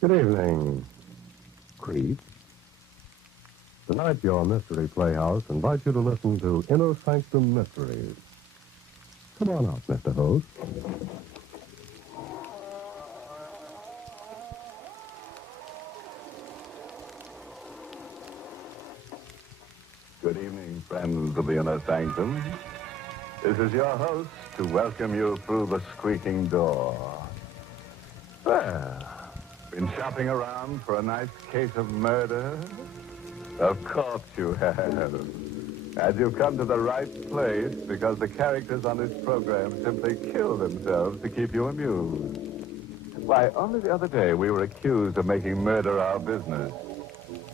Good evening, creep. Tonight, your Mystery Playhouse invites you to listen to Inner Sanctum Mysteries. Come on out, Mr. Host. Good evening, friends of the Inner Sanctum. This is your host to welcome you through the squeaking door. Well, been shopping around for a nice case of murder? Of course you have. And you've come to the right place because the characters on this program simply kill themselves to keep you amused. Why, only the other day we were accused of making murder our business.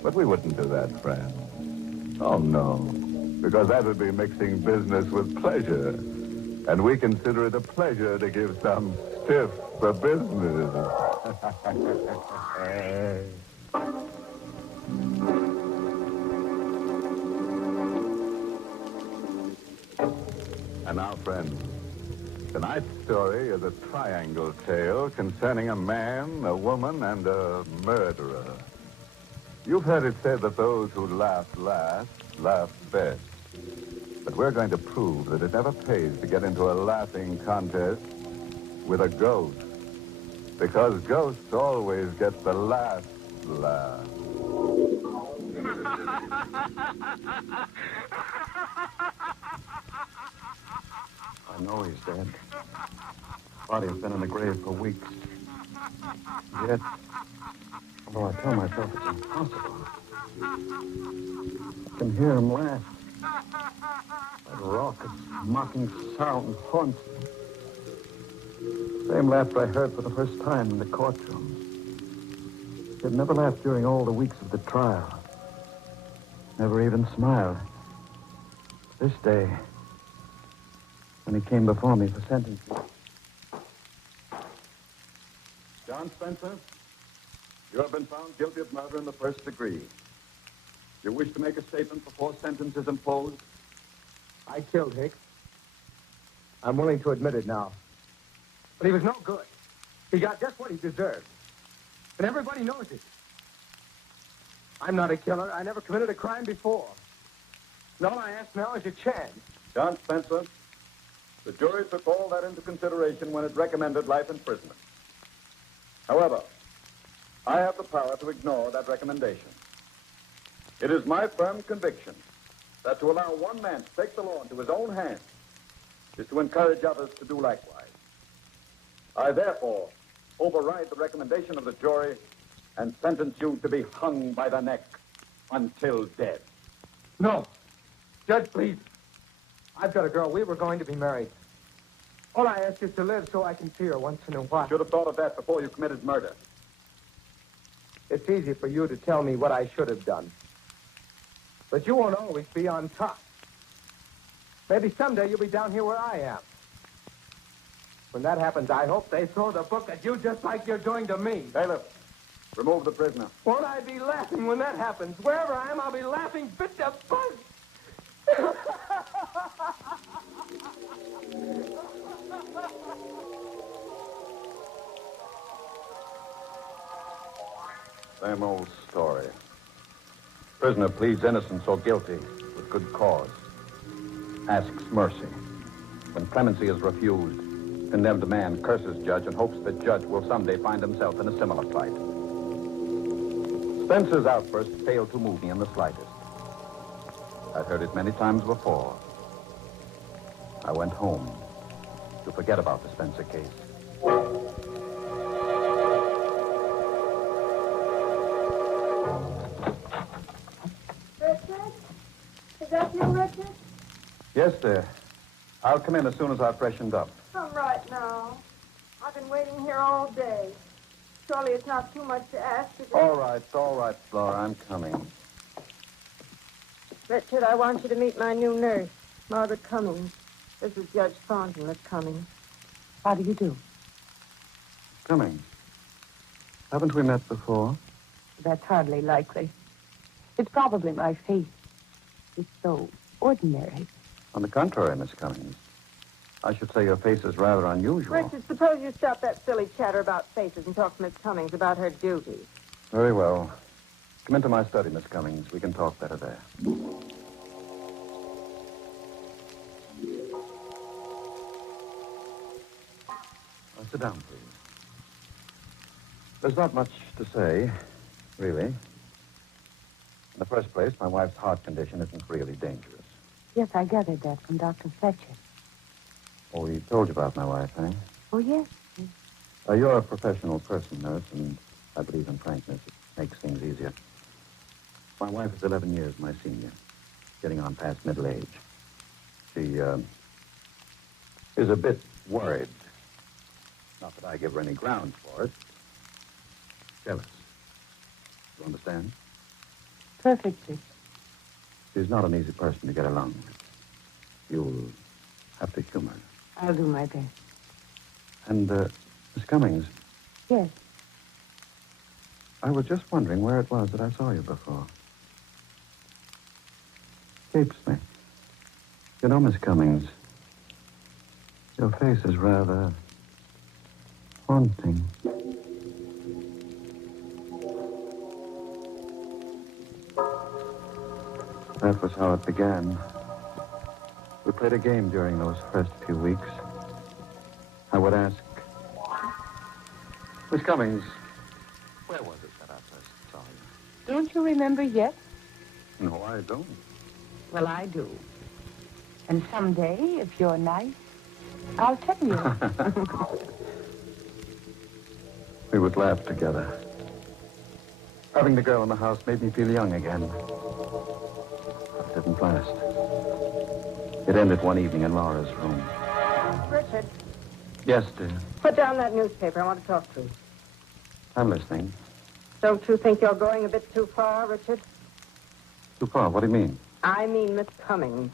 But we wouldn't do that, friend. Oh, no. Because that would be mixing business with pleasure. And we consider it a pleasure to give some stiff for business. And now, friends, tonight's story is a triangle tale concerning a man, a woman, and a murderer. You've heard it said that those who laugh last, laugh best. But we're going to prove that it never pays to get into a laughing contest with a ghost. Because ghosts always get the last laugh. I know he's dead. Body has been in the grave for weeks. Yet, although I tell myself it's impossible, I can hear him laugh. That raucous, mocking sound haunts me. Same laughter I heard for the first time in the courtroom. He had never laughed during all the weeks of the trial. Never even smiled. This day, when he came before me for sentencing. John Spencer, you have been found guilty of murder in the first degree. You wish to make a statement before sentence is imposed? I killed Hicks. I'm willing to admit it now. But he was no good. He got just what he deserved. And everybody knows it. I'm not a killer. I never committed a crime before. And all I ask now is a chance. John Spencer, the jury took all that into consideration when it recommended life imprisonment. However, I have the power to ignore that recommendation. It is my firm conviction that to allow one man to take the law into his own hands is to encourage others to do likewise. I therefore override the recommendation of the jury and sentence you to be hung by the neck until dead. No. Judge, please. I've got a girl. We were going to be married. All I ask is to live so I can see her once in a while. You should have thought of that before you committed murder. It's easy for you to tell me what I should have done. But you won't always be on top. Maybe someday you'll be down here where I am. When that happens, I hope they throw the book at you just like you're doing to me. Bailiff, remove the prisoner. Won't I be laughing when that happens? Wherever I am, I'll be laughing fit to bust. Same old story. Prisoner pleads innocence or guilty with good cause. Asks mercy. When clemency is refused, condemned man curses judge and hopes that judge will someday find himself in a similar plight. Spencer's outburst failed to move me in the slightest. I'd heard it many times before. I went home to forget about the Spencer case. Richard? Is that you, Richard? Yes, dear. I'll come in as soon as I've freshened up. Come right now. I've been waiting here all day. Surely it's not too much to ask. Is it? All right, Flora. I'm coming. Richard, I want you to meet my new nurse, Margaret Cummings. This is Judge Thornton, Miss Cummings. How do you do? Coming. Haven't we met before? That's hardly likely. It's probably my face. It's so ordinary. On the contrary, Miss Cummings. I should say your face is rather unusual. Richard, suppose you stop that silly chatter about faces and talk to Miss Cummings about her duty. Very well. Come into my study, Miss Cummings. We can talk better there. Now, sit down, please. There's not much to say, really. In the first place, my wife's heart condition isn't really dangerous. Yes, I gathered that from Dr. Fletcher. Oh, he told you about my wife, eh? Oh, yes. You're a professional person, nurse, and I believe in frankness. It makes things easier. My wife is 11 years my senior, getting on past middle age. She, is a bit worried. Not that I give her any ground for it. Jealous. You understand? Perfectly. She's not an easy person to get along with. You'll have to humor her. I'll do my best. And, Miss Cummings, Yes. I was just wondering where it was that I saw you before. Escapes me. You know, Miss Cummings, your face is rather haunting. That was how it began. We played a game during those first few weeks. I would ask, Miss Cummings, where was it that I first saw you? Don't you remember yet? No, I don't. Well, I do. And someday, if you're nice, I'll tell you. We would laugh together. Having the girl in the house made me feel young again. But it didn't last. It ended one evening in Laura's room. Richard, Yes, dear. put down that newspaper. I want to talk to you. I'm listening. Don't you think you're going a bit too far, Richard? Too far. What do you mean? I mean Miss Cummings.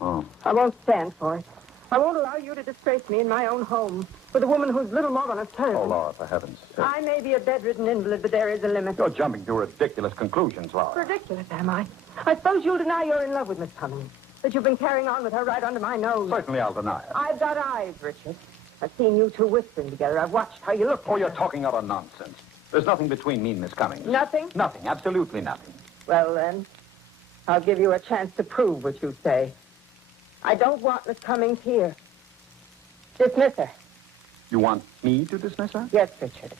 Oh. I won't stand for it. I won't allow you to disgrace me in my own home with a woman who's little more than a servant. Oh, Laura, for heaven's sake. I may be a bedridden invalid, but there is a limit. You're jumping to ridiculous conclusions, Laura. Ridiculous, am I? I suppose you'll deny you're in love with Miss Cummings, that you've been carrying on with her right under my nose. Certainly I'll deny it. I've got eyes, Richard. I've seen you two whispering together. I've watched how you look. Oh, you're talking utter nonsense. There's nothing between me and Miss Cummings. Nothing? Nothing. Absolutely nothing. Well, then, I'll give you a chance to prove what you say. I don't want Miss Cummings here. Dismiss her. You want me to dismiss her? Yes, Richard.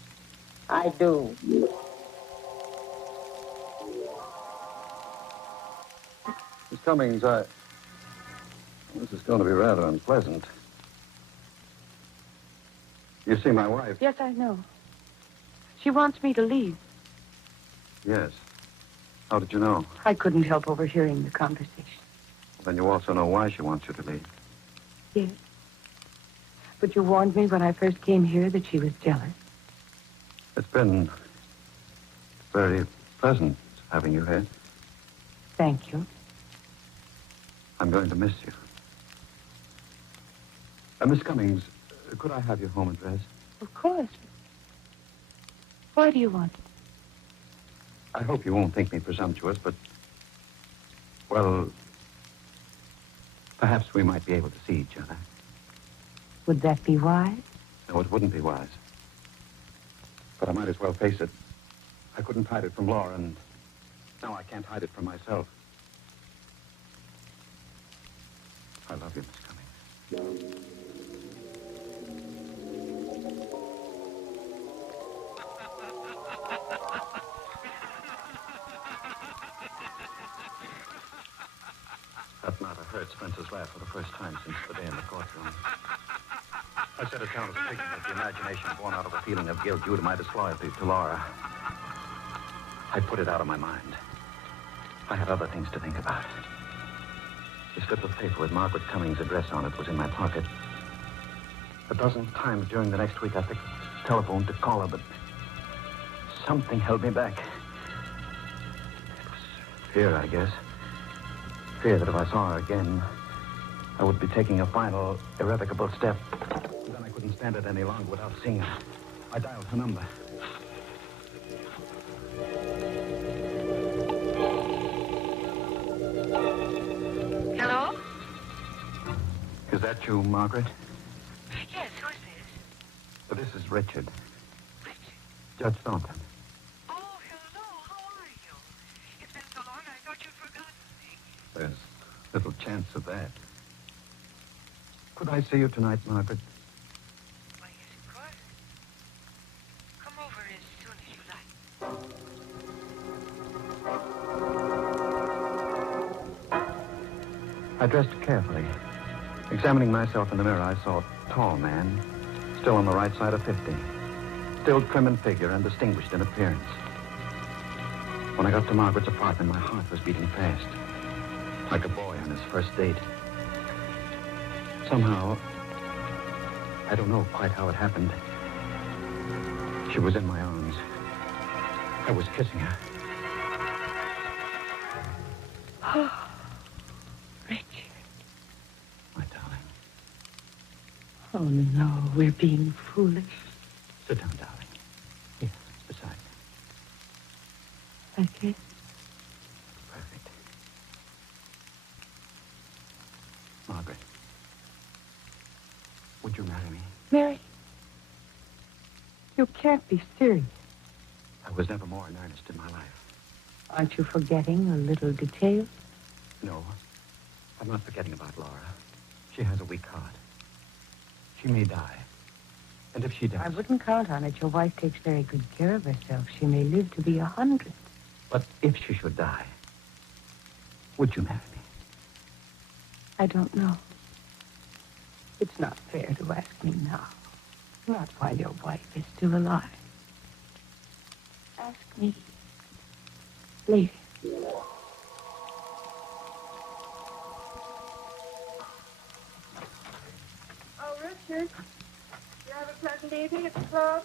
I do. Miss Cummings, this is going to be rather unpleasant. You see my wife? Yes, I know. She wants me to leave. Yes. How did you know? I couldn't help overhearing the conversation. Then you also know why she wants you to leave. Yes. But you warned me when I first came here that she was jealous. It's been very pleasant having you here. Thank you. I'm going to miss you. Miss Cummings, could I have your home address? Of course. Why do you want it? I hope you won't think me presumptuous, but, well, perhaps we might be able to see each other. Would that be wise? No, it wouldn't be wise. But I might as well face it. I couldn't hide it from Laura, and now I can't hide it from myself. I love you, Miss Cummings. That matter heard Spencer's laugh for the first time since the day in the courtroom. I set it down as a picture of the imagination born out of a feeling of guilt due to my disloyalty to Laura. I put it out of my mind. I had other things to think about. The slip of paper with Margaret Cummings' address on it was in my pocket. A dozen times during the next week, I picked the telephone to call her, but something held me back. It was fear, I guess. Fear that if I saw her again, I would be taking a final, irrevocable step. Then I couldn't stand it any longer without seeing her. I dialed her number. Hello? Is that you, Margaret? Yes, who's this? This is Richard. Richard. Judge Thornton. Oh, hello. How are you? It's been so long, I thought you'd forgotten me. There's little chance of that. Could I see you tonight, Margaret? Why, yes, of course. Come over as soon as you like. I dressed carefully. Examining myself in the mirror, I saw a tall man, still on the right side of 50. Still trim in figure and distinguished in appearance. When I got to Margaret's apartment, my heart was beating fast. Like a boy on his first date. Somehow, I don't know quite how it happened. She was in my arms. I was kissing her. Oh, Richard. My darling. Oh, no, we're being foolish. Sit down, darling. Here, beside me. Like it? Perfect. Margaret. Would you marry me? Mary, you can't be serious. I was never more in earnest in my life. Aren't you forgetting a little detail? No, I'm not forgetting about Laura. She has a weak heart. She may die. And if she does... I wouldn't count on it. Your wife takes very good care of herself. She may live to be 100. But if she should die, would you marry me? I don't know. It's not fair to ask me now. Not while your wife is still alive. Ask me later. Oh, Richard, you have a pleasant evening at the club?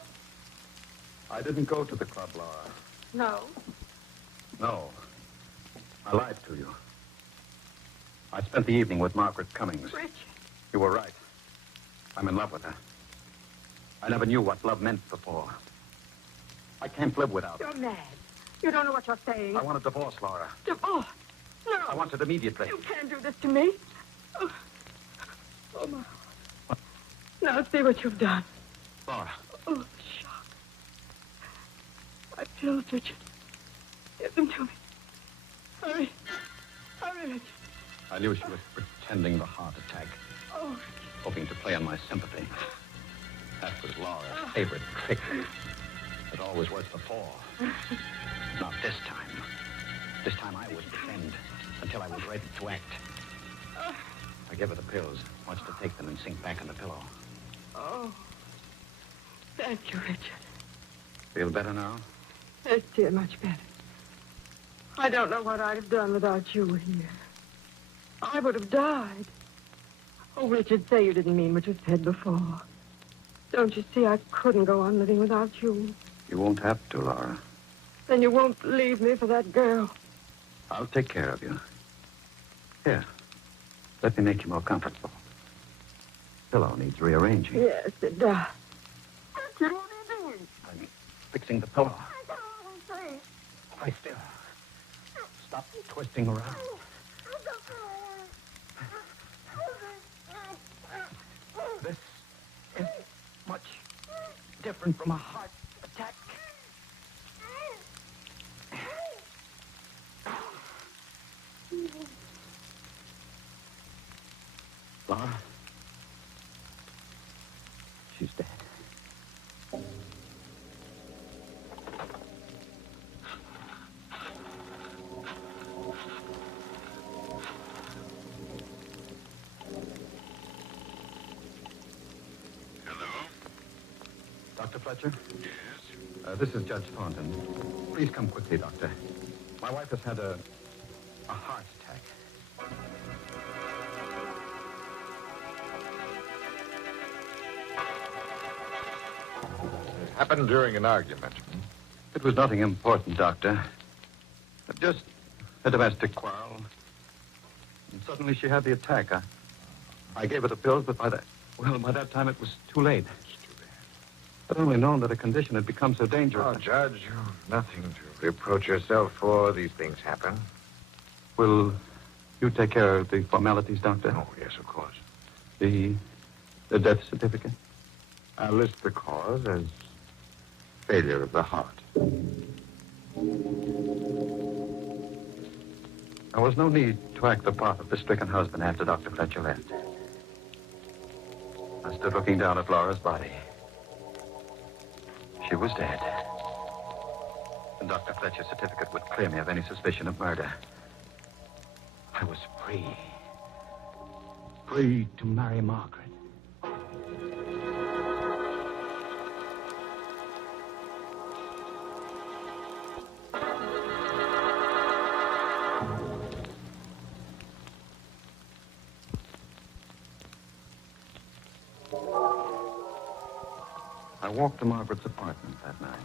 I didn't go to the club, Laura. No. No. I lied to you. I spent the evening with Margaret Cummings. Richard. You were right. I'm in love with her. I never knew what love meant before. I can't live without her. You're mad. You don't know what you're saying. I want a divorce, Laura. Divorce? No. I want it immediately. You can't do this to me. Oh, my heart. Now see what you've done. Laura. Oh, shock. My pills, Richard. Give them to me. Hurry. Hurry, Richard. I knew she was pretending the heart attack, Oh, hoping to play on my sympathy. That was Laura's favorite trick. It always worked before. Not this time. This time I would defend until I was ready to act. I gave her the pills, watched her take them and sink back on the pillow. oh. Thank you, Richard. Feel better now? Yes, dear, much better. I don't know what I'd have done without you here. I would have died. Oh, Richard, say you didn't mean what you said before. Don't you see I couldn't go on living without you? You won't have to, Laura. Then you won't leave me for that girl. I'll take care of you. Here, let me make you more comfortable. Pillow needs rearranging. Yes, it does. Richard, what are you doing? I'm fixing the pillow. I don't want to say. Lie still. Stop twisting around. This is much different from a heart attack. Laura? She's dead. Dr. Fletcher? Yes? This is Judge Thornton. Please come quickly, Doctor. My wife has had a heart attack. It happened during an argument. It was nothing important, Doctor. Just a domestic quarrel. And suddenly she had the attack. I gave her the pills, but by that time it was too late. It's too bad. I'd only known that her condition had become so dangerous. Oh, Judge, you've nothing to reproach yourself for. These things happen. Will you take care of the formalities, Doctor? Oh, yes, of course. The death certificate? I'll list the cause as failure of the heart. There was no need to act the part of the stricken husband after Dr. Fletcher left. I stood looking down at Laura's body. She was dead. And Dr. Fletcher's certificate would clear me of any suspicion of murder. I was free. Free to marry Margaret. I walked to Margaret's apartment that night.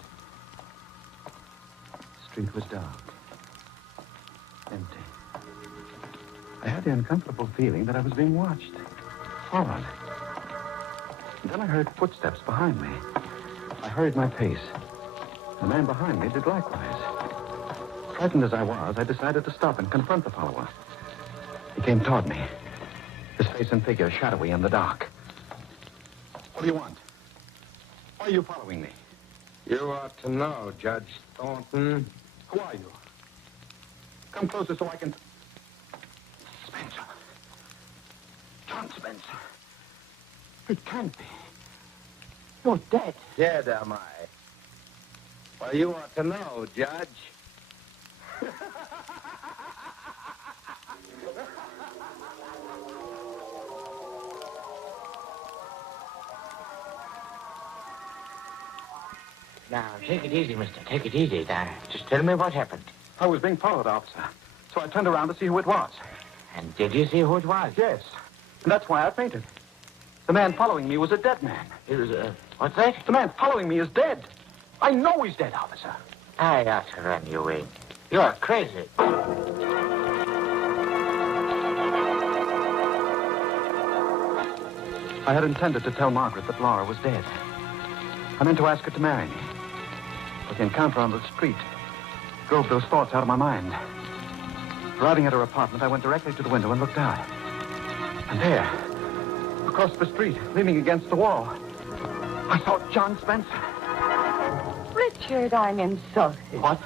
The street was dark. Empty. I had the uncomfortable feeling that I was being watched. Followed. And then I heard footsteps behind me. I hurried my pace. The man behind me did likewise. Frightened as I was, I decided to stop and confront the follower. He came toward me. His face and figure shadowy in the dark. What do you want? Why are you following me? You ought to know, Judge Thornton. Who are you? Come closer so I can... Spencer. John Spencer. It can't be. You're dead. Dead, am I? Well, you ought to know, Judge. Now, take it easy, mister. Take it easy. Now, just tell me what happened. I was being followed, officer. So I turned around to see who it was. And did you see who it was? Yes. And that's why I fainted. The man following me was a dead man. It was, what's that? The man following me is dead. I know he's dead, officer. I ought to run you in. You're crazy. I had intended to tell Margaret that Laura was dead. I meant to ask her to marry me. But the encounter on the street drove those thoughts out of my mind. Arriving at her apartment, I went directly to the window and looked out. And there, across the street, leaning against the wall, I saw John Spencer. Richard, I'm insulted. What?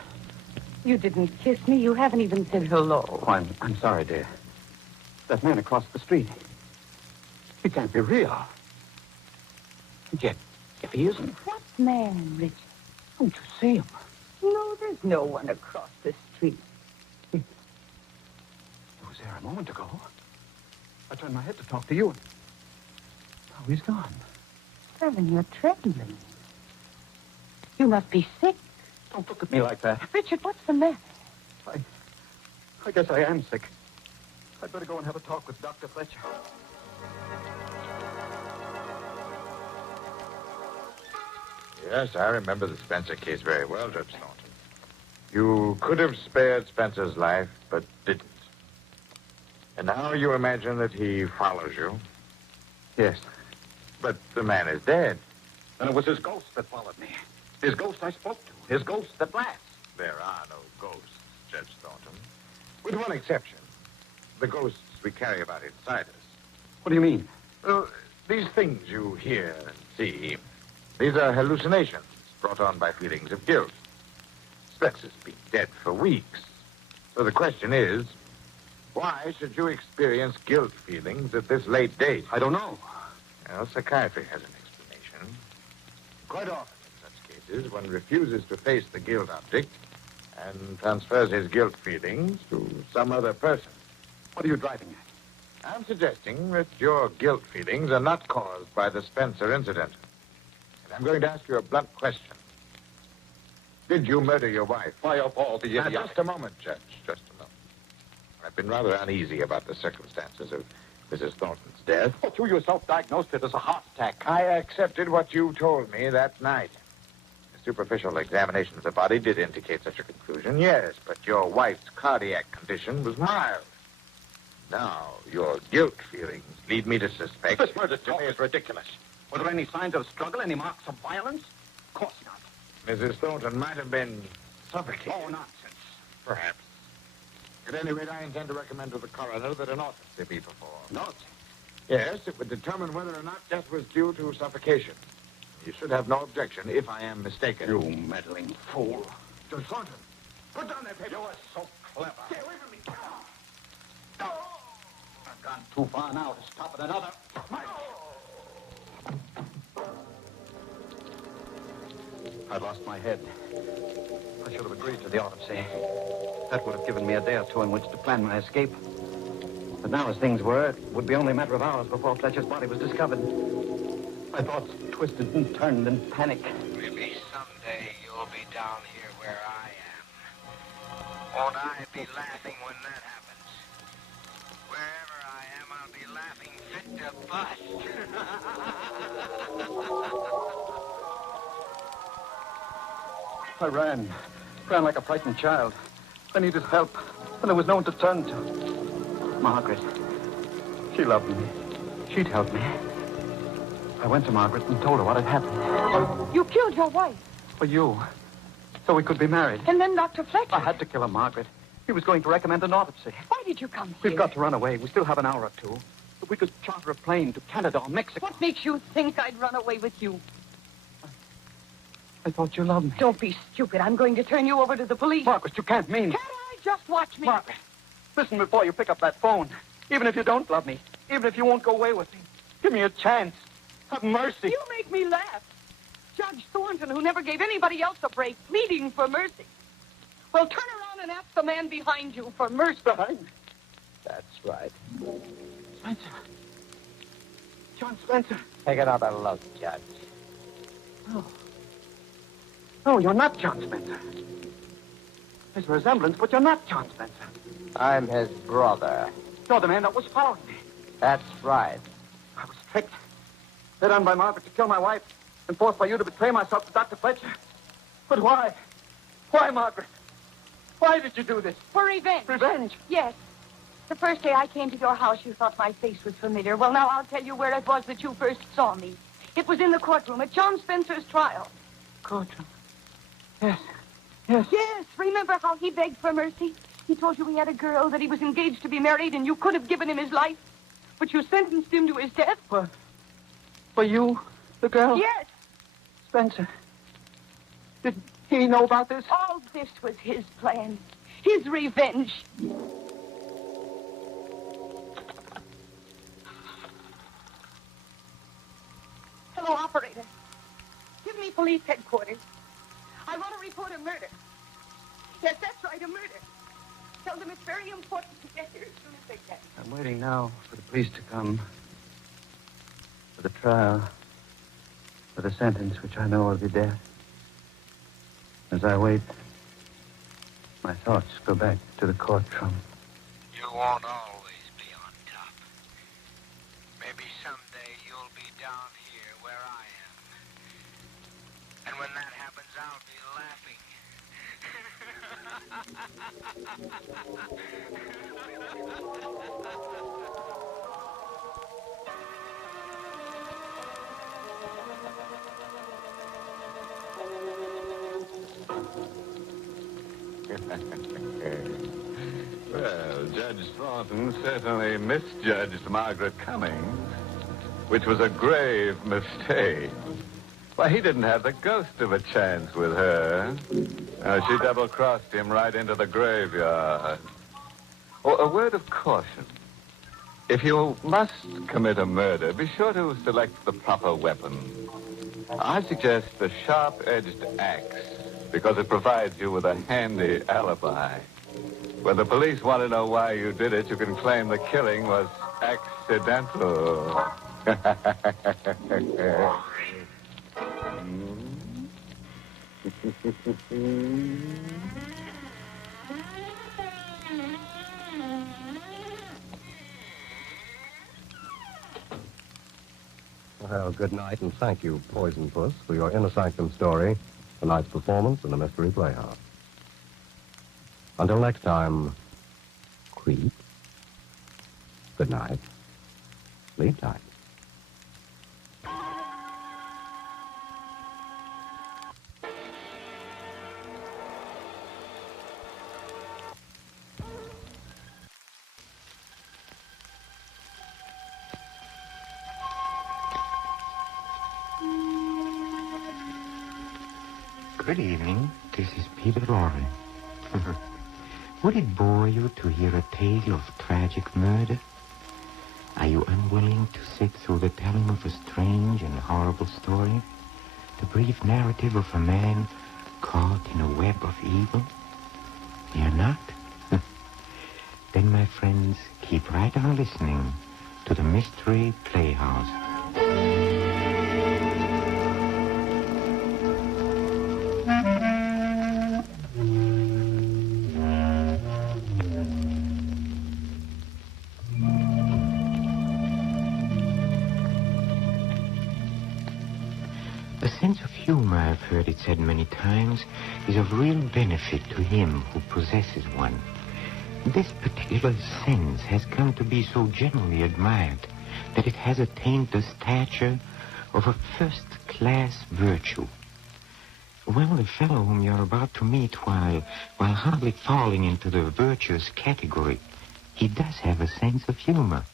You didn't kiss me. You haven't even said hello. Oh, I'm sorry, dear. That man across the street. He can't be real. And yet, if he isn't, What man, Richard? don't you see him? No, there's no one across the street. He was there a moment ago. I turned my head to talk to you. Now he's gone. Evan, you're trembling. You must be sick. Don't look at me like that. Richard, what's the matter? I guess I am sick. I'd better go and have a talk with Dr. Fletcher. Yes, I remember the Spencer case very well, Judge Thornton. You could have spared Spencer's life, but didn't. And now you imagine that he follows you. Yes. But the man is dead. Then it was his ghost that followed me. His ghost I spoke to. His ghost that laughs. There are no ghosts, Judge Thornton. With one exception. The ghosts we carry about inside us. What do you mean? These things you hear and see, these are hallucinations brought on by feelings of guilt. Spencer's been dead for weeks. So the question is, why should you experience guilt feelings at this late date? I don't know. Well, psychiatry has an explanation. Quite often in such cases, one refuses to face the guilt object and transfers his guilt feelings to some other person. What are you driving at? I'm suggesting that your guilt feelings are not caused by the Spencer incident. I'm going to ask you a blunt question. Did you murder your wife? Why, of all the Now, idiots. just a moment, Judge. Just a moment. I've been rather uneasy about the circumstances of Mrs. Thornton's death. But you yourself diagnosed it as a heart attack. I accepted what you told me that night. A superficial examination of the body did indicate such a conclusion, yes, but your wife's cardiac condition was mild. Now, your guilt feelings lead me to suspect... This murder to me is ridiculous. Were there any signs of struggle, any marks of violence? Of course not. Mrs. Thornton might have been suffocated. Oh, nonsense. Perhaps. At any rate, I intend to recommend to the coroner that an autopsy be performed. Not. Yes, it would determine whether or not death was due to suffocation. You should have no objection if I am mistaken. You meddling fool. Judge Thornton, put down that paper. You are so clever. Stay away from me. No. I've gone too far now to stop at another. I lost my head. I should have agreed to the autopsy. That would have given me a day or two in which to plan my escape. But now, as things were, it would be only a matter of hours before Fletcher's body was discovered. My thoughts twisted and turned in panic. Maybe someday you'll be down here where I am. Won't I be laughing when that happens? Wherever I am, I'll be laughing fit to bust. I ran like a frightened child. I needed help, and there was no one to turn to. Margaret. She loved me. She'd help me. I went to Margaret and told her what had happened. You killed your wife. For you. So we could be married. And then Dr. Fletcher. I had to kill her, Margaret. He was going to recommend an autopsy. Why did you come here? We've got to run away. We still have an hour or two. But we could charter a plane to Canada or Mexico. What makes you think I'd run away with you? I thought you loved me. Don't be stupid. I'm going to turn you over to the police. Margaret, you can't mean... Can't I? Just watch me. Margaret, listen before you pick up that phone. Even if you don't love me, even if you won't go away with me, give me a chance. Have mercy. You make me laugh. Judge Thornton, who never gave anybody else a break, pleading for mercy. Well, turn around and ask the man behind you for mercy. Behind me? That's right. Spencer. John Spencer. Take another look, Judge. No, you're not John Spencer. There's a resemblance, but you're not John Spencer. I'm his brother. You're the man that was following me. That's right. I was tricked. Led on by Margaret to kill my wife, and forced by you to betray myself to Dr. Fletcher. But why? Why, Margaret? Why did you do this? For revenge. Revenge? Yes. The first day I came to your house, you thought my face was familiar. Well, now I'll tell you where it was that you first saw me. It was in the courtroom at John Spencer's trial. Courtroom. Yes. Yes. Yes. Remember how he begged for mercy? He told you he had a girl, that he was engaged to be married, and you could have given him his life. But you sentenced him to his death. What? For you, the girl? Yes. Spencer. Did he know about this? All this was his plan. His revenge. Hello, operator. Give me police headquarters. I want to report a murder. Yes, that's right, a murder. Tell them it's very important to get here as soon as they can. I'm waiting now for the police to come. For the trial. For the sentence, which I know will be death. As I wait, my thoughts go back to the courtroom. You won't always be on top. Maybe someday you'll be down here where I am. And when that happens, I'll be laughing. Well, Judge Thornton certainly misjudged Margaret Cummings, which was a grave mistake. Why, he didn't have the ghost of a chance with her. She double-crossed him right into the graveyard. Oh, a word of caution. If you must commit a murder, be sure to select the proper weapon. I suggest the sharp-edged axe, because it provides you with a handy alibi. When the police want to know why you did it, you can claim the killing was accidental. Well, good night, and thank you, Poison Puss, for your Inner Sanctum story, tonight's performance in the Mystery Playhouse. Until next time, Creep. Good night. Sleep tight. Good evening. This is Peter Lorre. Would it bore you to hear a tale of tragic murder? Are you unwilling to sit through the telling of a strange and horrible story? The brief narrative of a man caught in a web of evil? You're not? Then, my friends, keep right on listening to the Mystery Playhouse. A sense of humor, I've heard it said many times, is of real benefit to him who possesses one. This particular sense has come to be so generally admired that it has attained the stature of a first-class virtue. Well, the fellow whom you're about to meet, while hardly falling into the virtuous category, he does have a sense of humor.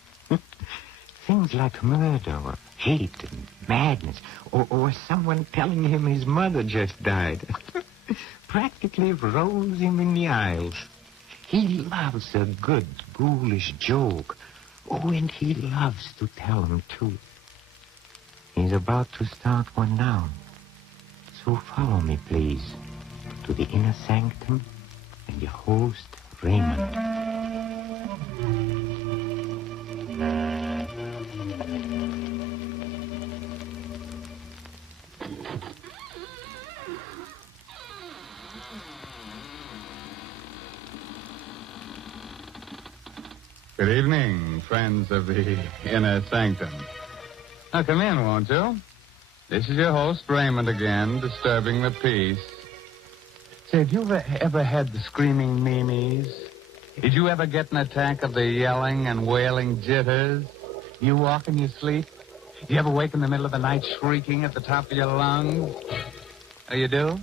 Things like murder or hate and madness, or someone telling him his mother just died, practically rolls him in the aisles. He loves a good, ghoulish joke. Oh, and he loves to tell them, too. He's about to start one now. So follow me, please, to the inner sanctum and your host, Raymond. Good evening, friends of the Inner Sanctum. Now, come in, won't you? This is your host, Raymond, again, disturbing the peace. Say, have you ever had the screaming memes? Did you ever get an attack of the yelling and wailing jitters? You walk in your sleep? You ever wake in the middle of the night shrieking at the top of your lungs? Oh, you do?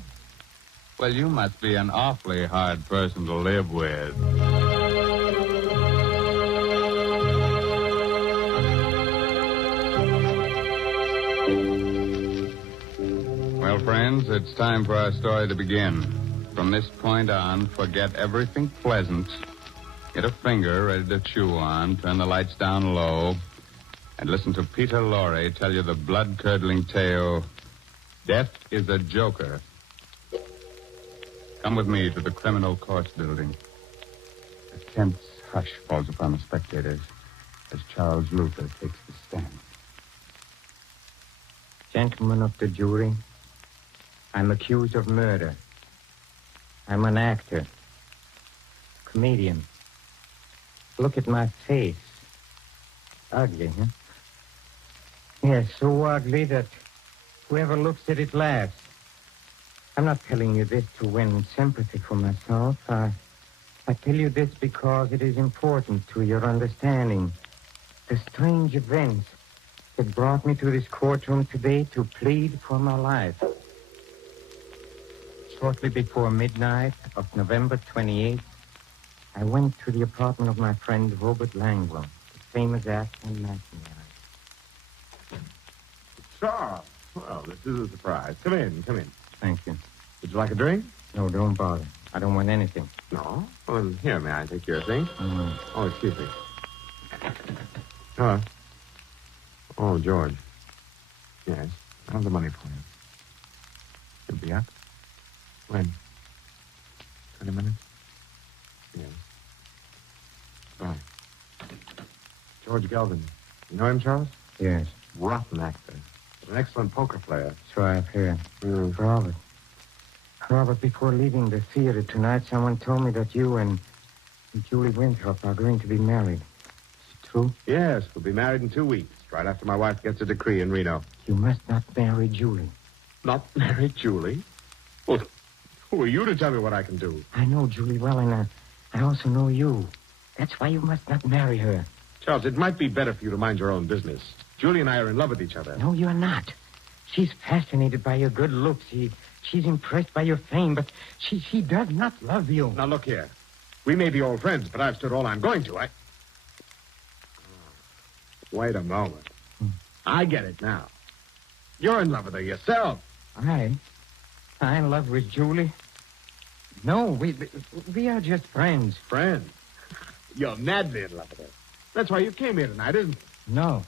Well, you must be an awfully hard person to live with. Well, friends, it's time for our story to begin. From this point on, forget everything pleasant. Get a finger ready to chew on, turn the lights down low, and listen to Peter Lorre tell you the blood-curdling tale, Death is a Joker. Come with me to the criminal court building. A tense hush falls upon the spectators as Charles Luther takes the stand. Gentlemen of the jury, I'm accused of murder. I'm an actor, comedian. Look at my face. Ugly, huh? Yes, so ugly that whoever looks at it laughs. I'm not telling you this to win sympathy for myself. I tell you this because it is important to your understanding the strange events that brought me to this courtroom today to plead for my life. Shortly before midnight of November 28th, I went to the apartment of my friend Robert Langlois, the famous actor and matinee. Charles. Well, this is a surprise. Come in. Thank you. Would you like a drink? No, don't bother. I don't want anything. No? Well, here, may I take your thing? Mm. Oh, excuse me. Hello. Oh, George. Yes, I have the money for you. You'll be up? When? 20 minutes? Yes. Bye. George Gelden. You know him, Charles? Yes, Rotten actor. But an excellent poker player. so I've heard. Mm. Robert, Robert, before leaving the theater tonight, someone told me that you and Julie Winthrop are going to be married. Is it true? Yes, we'll be married in 2 weeks, right after my wife gets a decree in Reno. You must not marry Julie. Not marry Julie? Well, who are you to tell me what I can do? I know Julie well, and I also know you. That's why you must not marry her. Charles, it might be better for you to mind your own business. Julie and I are in love with each other. No, you're not. She's fascinated by your good looks. She's impressed by your fame, but she does not love you. Now, look here. We may be old friends, but I've stood all I'm going to. Wait a moment. I get it now. You're in love with her yourself. I'm in love with Julie. No, we are just friends. Friends? You're madly in love with her. That's why you came here tonight, isn't it? No.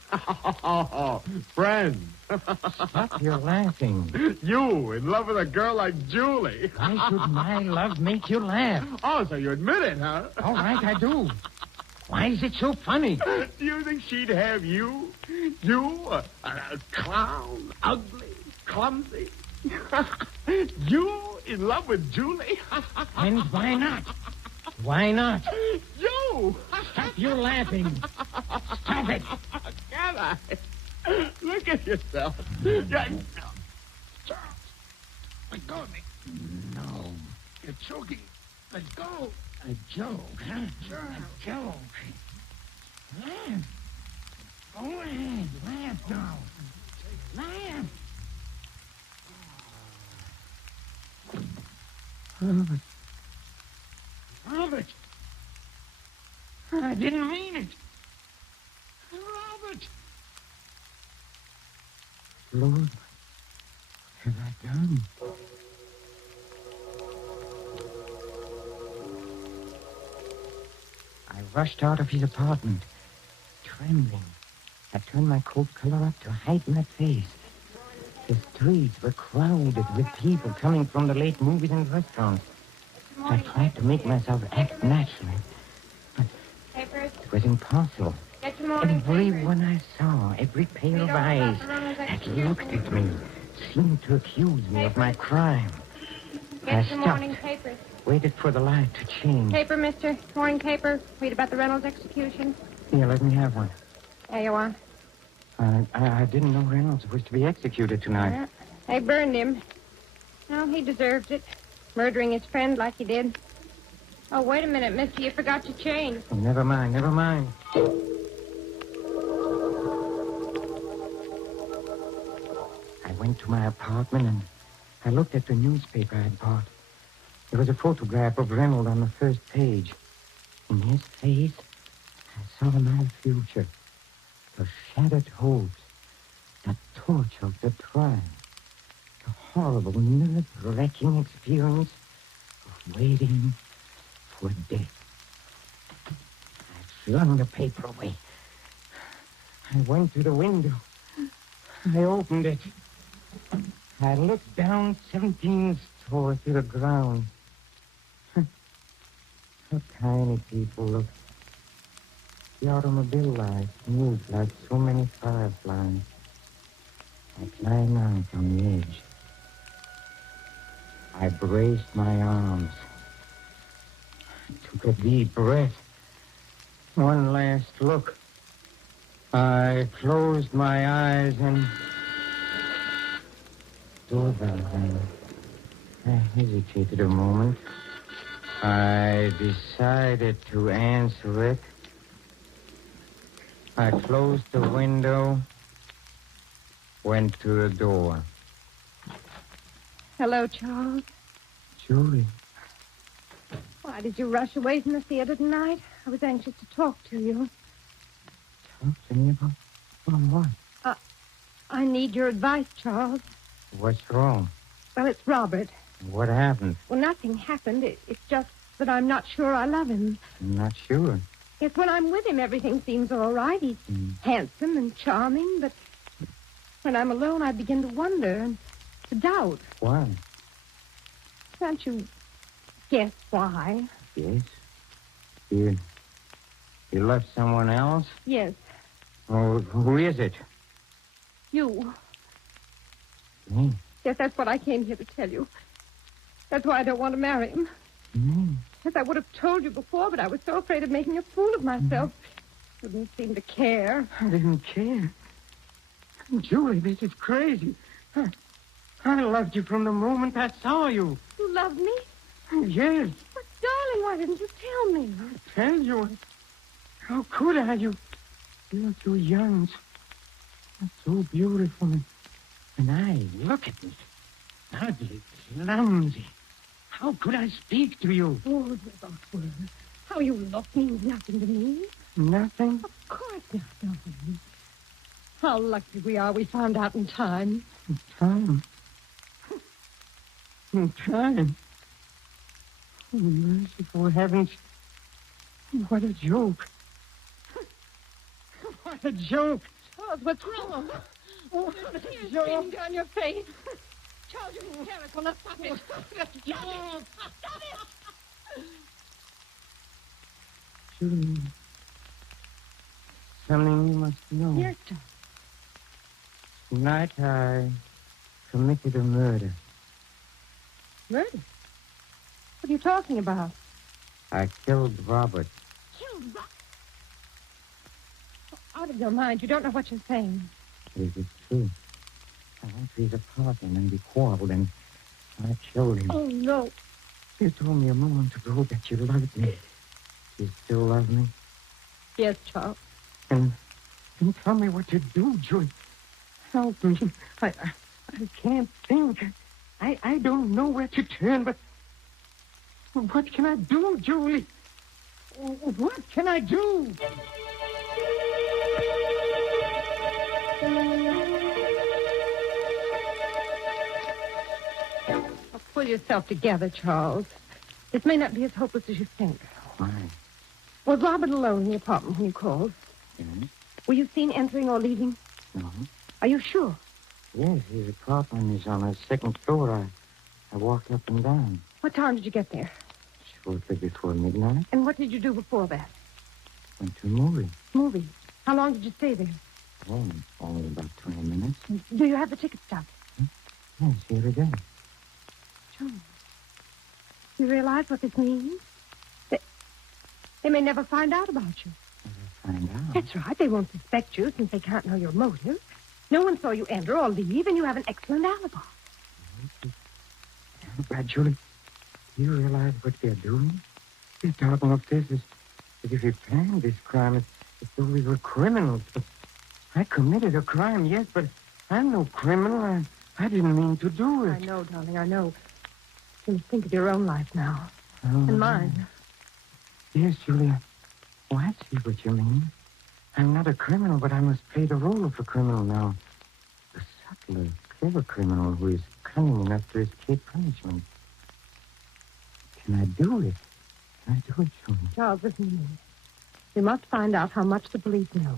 Friends. Stop your laughing. You in love with a girl like Julie. Why should my love make you laugh? Oh, so you admit it, huh? All right, I do. Why is it so funny? Do you think she'd have you? You, a clown, ugly, clumsy. You in love with Julie? And why not? Why not? You! Stop your laughing. Stop it. Can I? Look at yourself. Charles, let go of me. No. You're choking. Let go. A joke, huh? Sure. A joke. Laugh. Go ahead. Laugh now. Laugh. Robert. Robert. I didn't mean it. Robert. Lord, what have I done? I rushed out of his apartment, trembling. I turned my coat collar up to hide my face. The streets were crowded with people coming from the late movies and restaurants. I tried to make myself act naturally, but it was impossible. Everyone I saw, every pair of eyes that looked at me, seemed to accuse me of my crime. I stopped, waited for the light to change. Paper, mister. Morning paper. Read about the Reynolds execution. Here, let me have one. There you are. I didn't know Reynolds was to be executed tonight. Yeah. They burned him. Well, he deserved it. Murdering his friend like he did. Oh, wait a minute, mister. You forgot your chain. Oh, never mind, never mind. I went to my apartment and I looked at the newspaper I had bought. There was a photograph of Reynolds on the first page. In his face, I saw my future. The shattered hopes, the torture of the trial, the horrible, nerve-wracking experience of waiting for death. I flung the paper away. I went to the window. I opened it. I looked down 17 stories to the ground. How tiny people look. The automobile lights moved like so many fireflies. I climbed out on the edge. I braced my arms. I took a deep breath. One last look. I closed my eyes and... Doorbell rang. I hesitated a moment. I decided to answer it. I closed the window, went to the door. Hello, Charles. Julie. Why did you rush away from the theater tonight? I was anxious to talk to you. Talk to me about what? I need your advice, Charles. What's wrong? Well, it's Robert. What happened? Well, nothing happened. It's just that I'm not sure I love him. I'm not sure. Yes, when I'm with him, everything seems all right. He's handsome and charming, but when I'm alone, I begin to wonder and to doubt. Why? Can't you guess why? Yes. You left someone else? Yes, Oh, who is it? you. Me. Yes, that's what I came here to tell you. That's why I don't want to marry him. Yes, I would have told you before, but I was so afraid of making a fool of myself. You didn't seem to care. I didn't care. Julie, this is crazy. I loved you from the moment I saw you. You loved me? Yes. But, darling, why didn't you tell me? Tell you. How could I? You're so young. So beautiful. And I, look at me. Ugly, clumsy. How could I speak to you? Oh, without words. How you look means nothing to me. Nothing? Of course not, darling. How lucky we are we found out in time. Time? In time? Oh, merciful heavens. What a joke. What a joke. Charles, what's wrong? What The a tears joke. streaming down your face. Charles, you're hysterical. Now stop it. Stop it. Stop it. Julie. Something you must know. Yes, Charles. Tonight I committed a murder. Murder? What are you talking about? I killed Robert. Killed Robert? Out of your mind. You don't know what you're saying. It is true. I went to his apartment and we quarreled and I killed him. Oh, no. You told me a moment ago that you loved me. Do you still love me? Yes, Charles. And tell me what to do, Julie. Help me. I can't think. I don't know where to turn, but what can I do, Julie? What can I do? Pull yourself together, Charles. This may not be as hopeless as you think. Why? Was Robert alone in the apartment when you called? Yes. Were you seen entering or leaving? No. Are you sure? Yes, his apartment is on the second floor. I walked up and down. What time did you get there? Shortly before midnight. And what did you do before that? Went to a movie. Movie. How long did you stay there? Oh, only about 20 minutes. Do you have the ticket stub? Yes, here it is. Charles, you realize what this means? They may never find out about you. Find out? That's right. They won't suspect you since they can't know your motive. No one saw you enter or leave, and you have an excellent alibi. But, Julie, do you realize what they're doing? They're talking of this as if we planned this crime, as though we were criminals. But I committed a crime, yes, but I'm no criminal. I didn't mean to do it. I know, darling, I know. You must think of your own life now. Oh, And mine. Yes, Julia. Oh, I see what you mean. I'm not a criminal, but I must play the role of a criminal now. A subtle, clever criminal who is cunning enough to escape punishment. Can I do it? Can I do it, Julia? Charles, listen to me. We must find out how much the police know.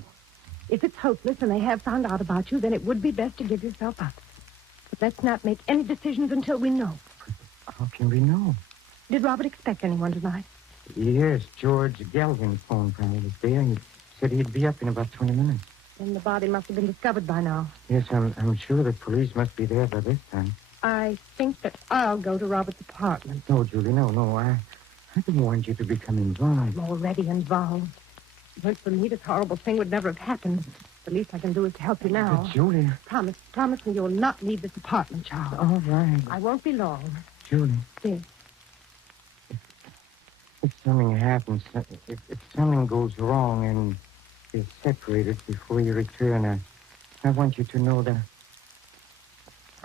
If it's hopeless and they have found out about you, then it would be best to give yourself up. But let's not make any decisions until we know. How can we know? Did Robert expect anyone tonight? Yes, George Galvin phoned when he was there. He said he'd be up in about 20 minutes. Then the body must have been discovered by now. Yes, I'm sure the police must be there by this time. I think that I'll go to Robert's apartment. No, Julie, no. I don't want you to become involved. I'm already involved. If it weren't for me, this horrible thing would never have happened. The least I can do is to help you now. But, Julie... Promise me you'll not leave this apartment, Charles. All right. I won't be long. Julie. Yes. If something happens, if something goes wrong and is separated before you return, I want you to know that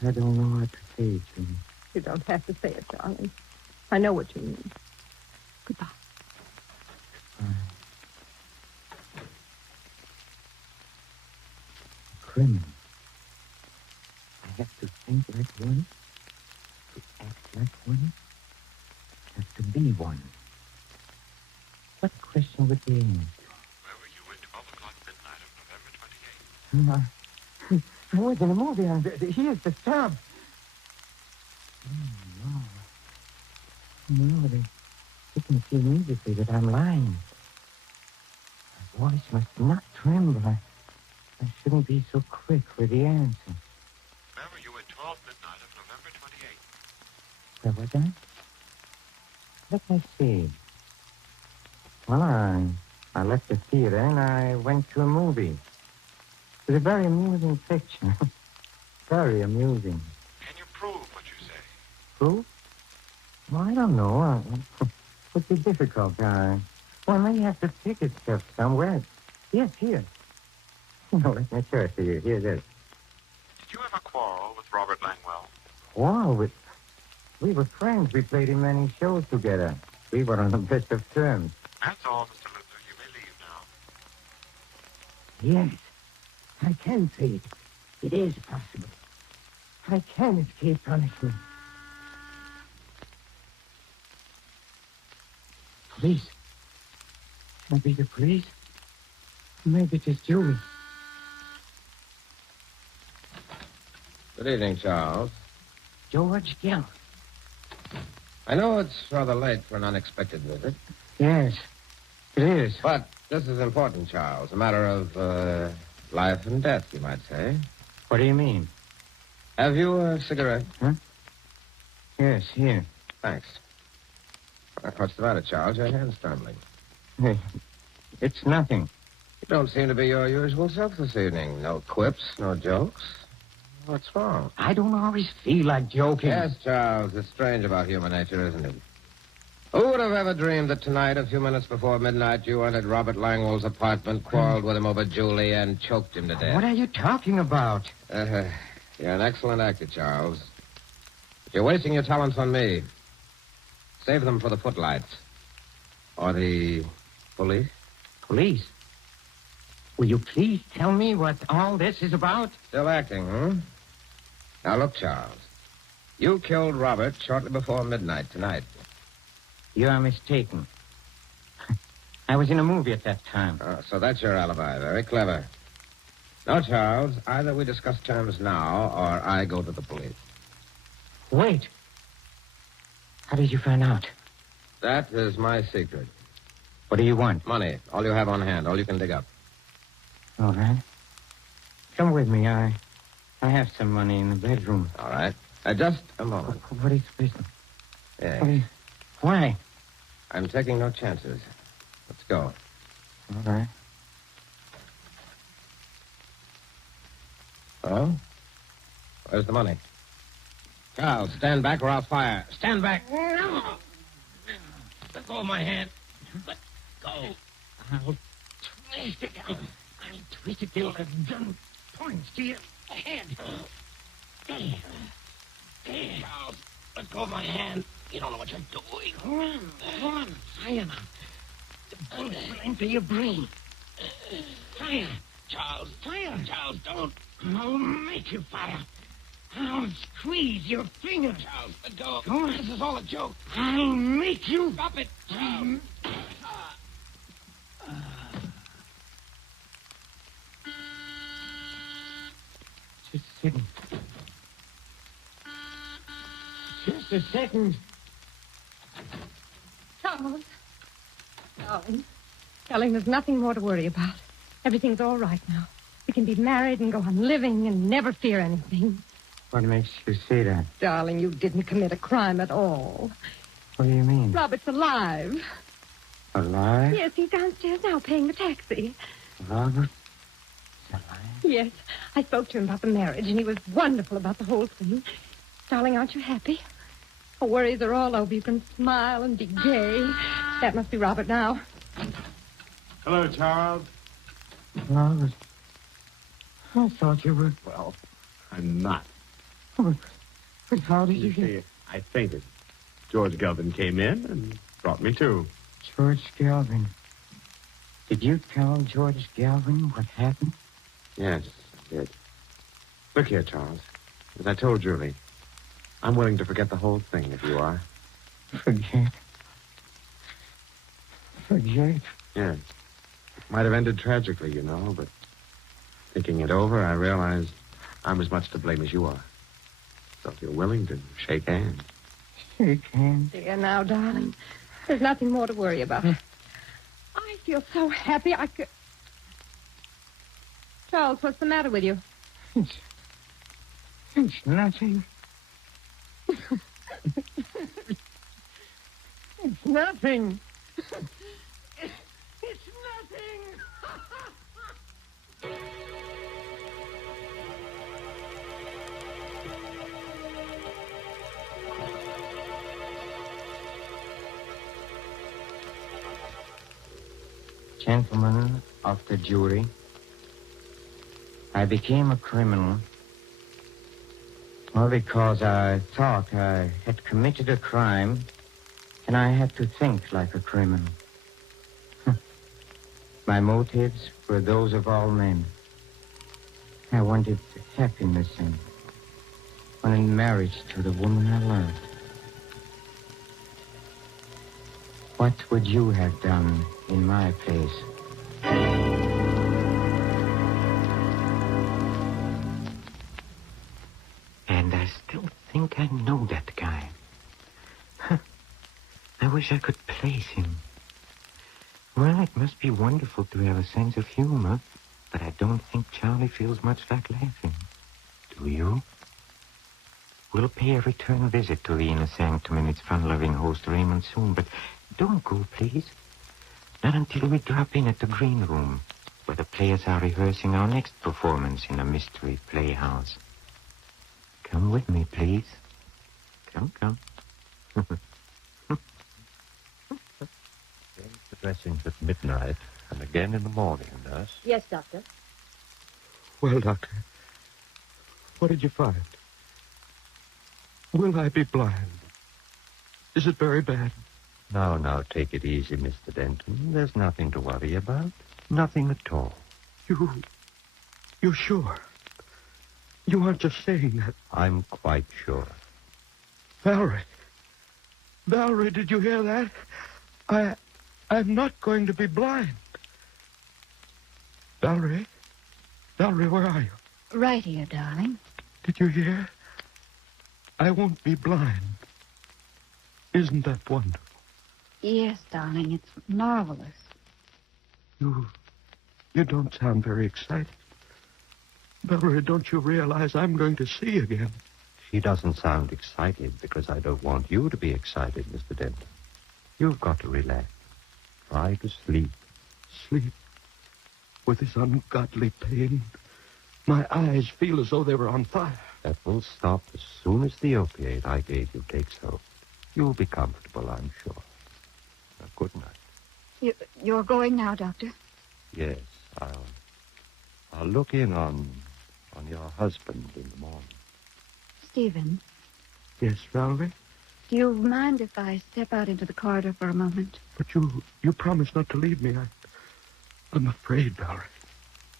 I don't know what to say, Julie. You don't have to say it, darling. I know what you mean. Goodbye. Criminal. I have to think like one, to act like one, have to be one. What question would be in it? Where were you at 12 o'clock midnight of November 28th? I was in a movie, and here's the stub. Oh, no. No, they can see immediately that I'm lying. My voice must not tremble. I shouldn't be so quick with the answer. Where were you at 12 midnight of November 28th? Where was I? Let me see. Well, I left the theater and I went to a movie. It was a very amusing picture. Very amusing. Can you prove what you say? Proof? Well, I don't know. It would be difficult. Well, maybe you have to pick it up somewhere. Yes, here. No, let me show it to you. Here it is. Did you ever quarrel with Robert Langwell? Wow, we were friends. We played in many shows together. We were on the best of terms. That's all, Mr. Luther. You may leave now. Yes, I can see it. It is possible. I can escape punishment. Police. Maybe the police. Maybe it is Julie. Good evening, Charles. George Gallup. I know it's rather late for an unexpected visit. Yes, it is. But this is important, Charles. A matter of life and death, you might say. What do you mean? Have you a cigarette? Huh? Yes, here. Thanks. What's the matter, Charles? Your hand's trembling. Hey, it's nothing. You don't seem to be your usual self this evening. No quips, no jokes. What's wrong? I don't always feel like joking. Yes, Charles. It's strange about human nature, isn't it? Who would have ever dreamed that tonight, a few minutes before midnight, you entered Robert Langwell's apartment, quarreled with him over Julie, and choked him to death? What are you talking about? You're an excellent actor, Charles. But you're wasting your talents on me. Save them for the footlights. Or the police. Police? Will you please tell me what all this is about? Still acting, huh? Now, look, Charles. You killed Robert shortly before midnight tonight. You are mistaken. I was in a movie at that time. Oh, so that's your alibi. Very clever. No, Charles. Either we discuss terms now, or I go to the police. Wait. How did you find out? That is my secret. What do you want? Money. All you have on hand. All you can dig up. All right. Come with me. I have some money in the bedroom. All right. Just a moment. What is the business? Yeah. Why? I'm taking no chances. Let's go. All right. Oh? Where's the money? Charles, stand back or I'll fire. Stand back. No. Let go of my hand. Let go. I'll twist it. I'll twist it till the gun points to your head. There. Charles, let go of my hand. You don't know what you're doing. Run. Fire now. The bullet will enter your brain. Fire. Charles, fire. Charles, don't. I'll make you fire. I'll squeeze your finger. Charles, let go. Go on. This is all a joke. I'll make you. Stop it, Charles. Just a second. Just a second. Charles. Darling, there's nothing more to worry about. Everything's all right now. We can be married and go on living and never fear anything. What makes you say that? Darling, you didn't commit a crime at all. What do you mean? Robert's alive. Alive? Yes, he's downstairs now paying the taxi. Robert? Yes, I spoke to him about the marriage, and he was wonderful about the whole thing. Darling, aren't you happy? Our worries are all over. You can smile and be gay. That must be Robert now. Hello, Charles. Robert. I thought you were... Well, I'm not. But how did you see, I fainted. George Galvin came in and brought me to. George Galvin. Did you tell George Galvin what happened? Yes, I did. Look here, Charles. As I told Julie, I'm willing to forget the whole thing if you are. Forget? Forget? Yes. It might have ended tragically, you know, but thinking it over, I realized I'm as much to blame as you are. So if you're willing to shake hands. Shake hands? There now, darling. There's nothing more to worry about. I feel so happy I could... Charles, what's the matter with you? It's nothing. It's nothing. It's nothing. Gentlemen of the jury, I became a criminal well, because I thought I had committed a crime and I had to think like a criminal. My motives were those of all men. I wanted happiness and wanted marriage to the woman I loved. What would you have done in my place? And I still think I know that guy. I wish I could place him. Well, it must be wonderful to have a sense of humor, but I don't think Charlie feels much like laughing. Do you? We'll pay a return visit to the inner sanctum and its fun-loving host Raymond soon, but don't go, please. Not until we drop in at the green room, where the players are rehearsing our next performance in a mystery playhouse. Come with me, please. Come. Change the dressings at midnight and again in the morning, nurse. Yes, Doctor. Well, Doctor, what did you find? Will I be blind? Is it very bad? Now, take it easy, Mr. Denton. There's nothing to worry about. Nothing at all. You're sure? You aren't just saying that. I'm quite sure. Valerie, did you hear that? I'm not going to be blind. Valerie, where are you? Right here, darling. Did you hear? I won't be blind. Isn't that wonderful? Yes, darling, it's marvelous. You don't sound very excited. Valerie, don't you realize I'm going to see again? She doesn't sound excited because I don't want you to be excited, Mr. Denton. You've got to relax. Try to sleep. Sleep? With this ungodly pain? My eyes feel as though they were on fire. That will stop as soon as the opiate I gave you takes hold. You'll be comfortable, I'm sure. Now, good night. You're going now, Doctor? Yes, I'll look in on your husband in the morning. Stephen? Yes, Valerie? Do you mind if I step out into the corridor for a moment? But you promised not to leave me. I'm afraid, Valerie.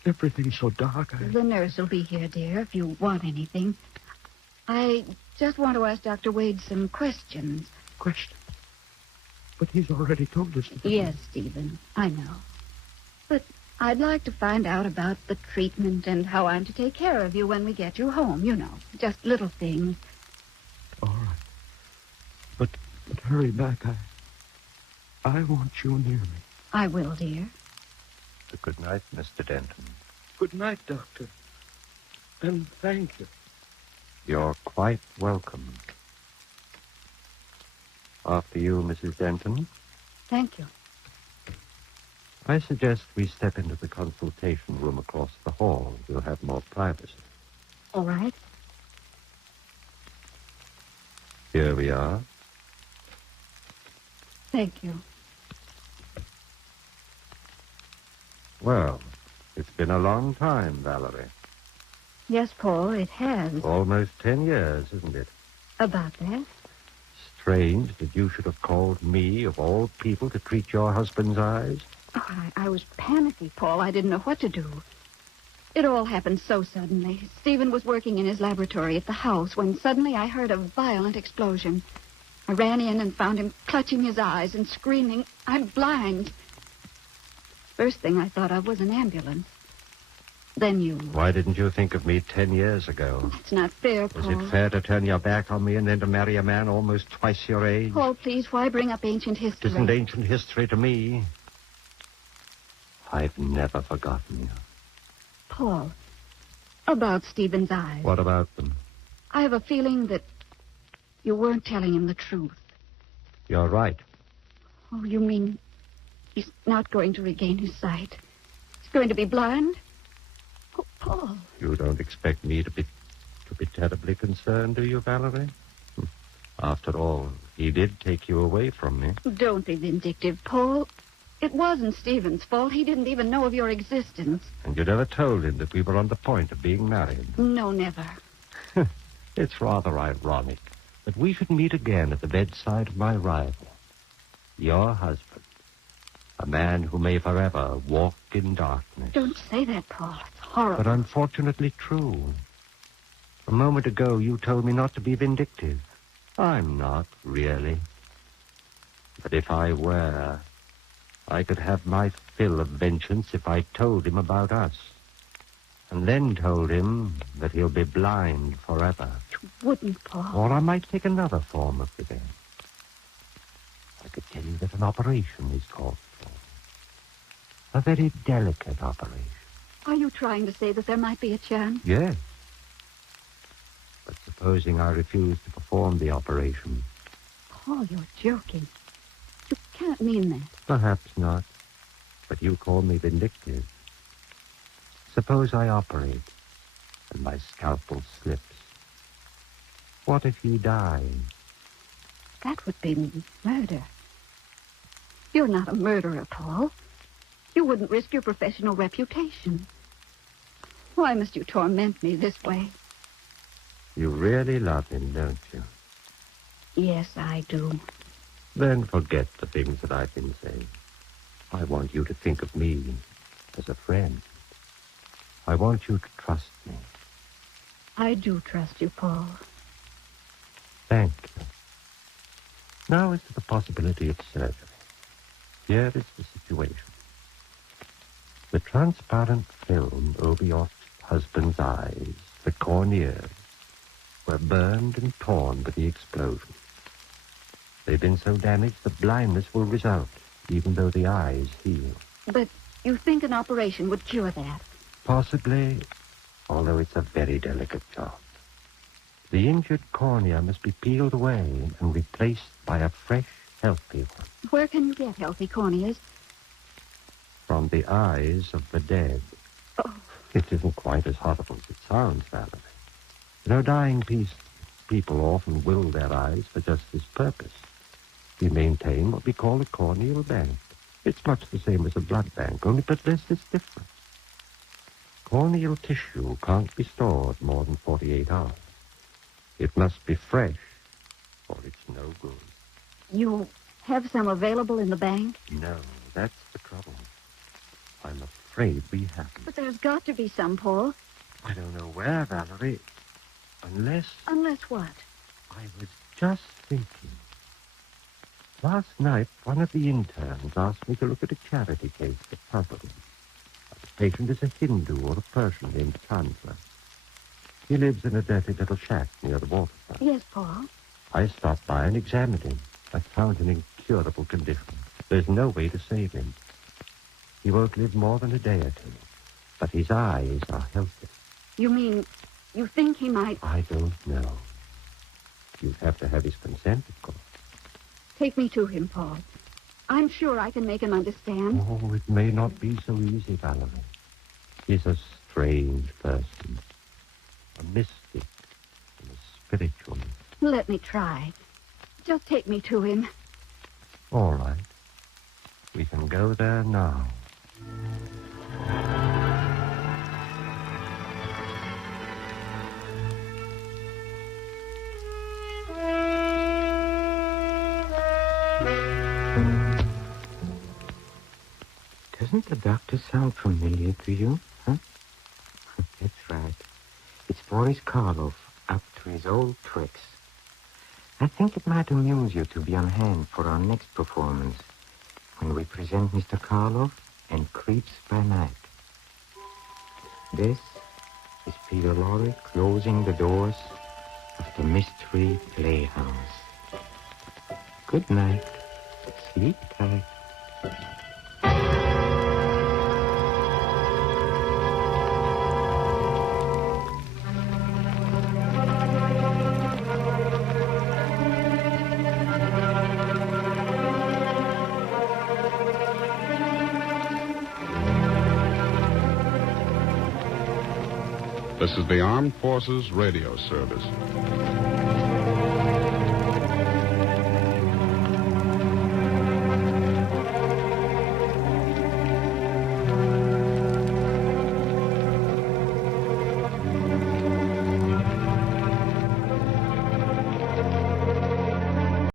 Everything's so dark. The nurse will be here, dear, if you want anything. I just want to ask Dr. Wade some questions. Questions? But he's already told us. Yes, Stephen, I know. But I'd like to find out about the treatment and how I'm to take care of you when we get you home, you know. Just little things. All right. But hurry back. I want you near me. I will, dear. Good night, Mr. Denton. Good night, Doctor. And thank you. You're quite welcome. After you, Mrs. Denton. Thank you. I suggest we step into the consultation room across the hall. We'll have more privacy. All right. Here we are. Thank you. Well, it's been a long time, Valerie. Yes, Paul, it has. Almost 10 years, isn't it? About that? Strange that you should have called me, of all people, to treat your husband's eyes. Oh, I was panicky, Paul. I didn't know what to do. It all happened so suddenly. Stephen was working in his laboratory at the house when suddenly I heard a violent explosion. I ran in and found him clutching his eyes and screaming, "I'm blind." First thing I thought of was an ambulance. Then you... Why didn't you think of me 10 years ago? It's not fair, Paul. Was it fair to turn your back on me and then to marry a man almost twice your age? Paul, please, why bring up ancient history? It isn't ancient history to me. I've never forgotten you. Paul, about Stephen's eyes. What about them? I have a feeling that You weren't telling him the truth. You're right. Oh, you mean he's not going to regain his sight? He's going to be blind? Oh, Paul. You don't expect me to be terribly concerned, do you, Valerie? After all, he did take you away from me. Don't be vindictive, Paul. It wasn't Stephen's fault. He didn't even know of your existence. And you never told him that we were on the point of being married. No, never. It's rather ironic that we should meet again at the bedside of my rival, your husband, a man who may forever walk in darkness. Don't say that, Paul. It's horrible. But unfortunately true. A moment ago, you told me not to be vindictive. I'm not, really. But if I were, I could have my fill of vengeance if I told him about us. And then told him that he'll be blind forever. You wouldn't, Paul. Or I might take another form of revenge. I could tell you that an operation is called for. A very delicate operation. Are you trying to say that there might be a chance? Yes. But supposing I refuse to perform the operation? Paul, you're joking. You can't mean that. Perhaps not. But you call me vindictive. Suppose I operate and my scalpel slips. What if he dies? That would be murder. You're not a murderer, Paul. You wouldn't risk your professional reputation. Why must you torment me this way? You really love him, don't you? Yes, I do. Then forget the things that I've been saying. I want you to think of me as a friend. I want you to trust me. I do trust you, Paul. Thank you. Now as to the possibility of surgery. Here is the situation. The transparent film over your husband's eyes, the corneas, were burned and torn by the explosion. They've been so damaged that blindness will result, even though the eyes heal. But you think an operation would cure that? Possibly, although it's a very delicate job. The injured cornea must be peeled away and replaced by a fresh, healthy one. Where can you get healthy corneas? From the eyes of the dead. Oh. It isn't quite as horrible as it sounds, Valerie. Dying people often will their eyes for just this purpose. We maintain what we call a corneal bank. It's much the same as a blood bank, only but this is different. Corneal tissue can't be stored more than 48 hours. It must be fresh, or it's no good. You have some available in the bank? No, that's the trouble. I'm afraid we haven't. But there's got to be some, Paul. I don't know where, Valerie. Unless what? I was just thinking. Last night, one of the interns asked me to look at a charity case that puzzled him. The patient is a Hindu or a Persian named Chandra. He lives in a dirty little shack near the waterfront. Yes, Paul. I stopped by and examined him. I found an incurable condition. There's no way to save him. He won't live more than a day or two. But his eyes are healthy. You mean you think he might... I don't know. You'd have to have his consent, of course. Take me to him, Paul. I'm sure I can make him understand. Oh, it may not be so easy, Valerie. He's a strange person. A mystic and a spiritualist. Let me try. Just take me to him. All right. We can go there now. Doesn't the doctor sound familiar to you, huh? That's right. It's Boris Karloff, up to his old tricks. I think it might amuse you to be on hand for our next performance, when we present Mr. Karloff and Creeps by Night. This is Peter Lorre closing the doors of the Mystery Playhouse. Good night. Sleep tight. This is the Armed Forces Radio Service.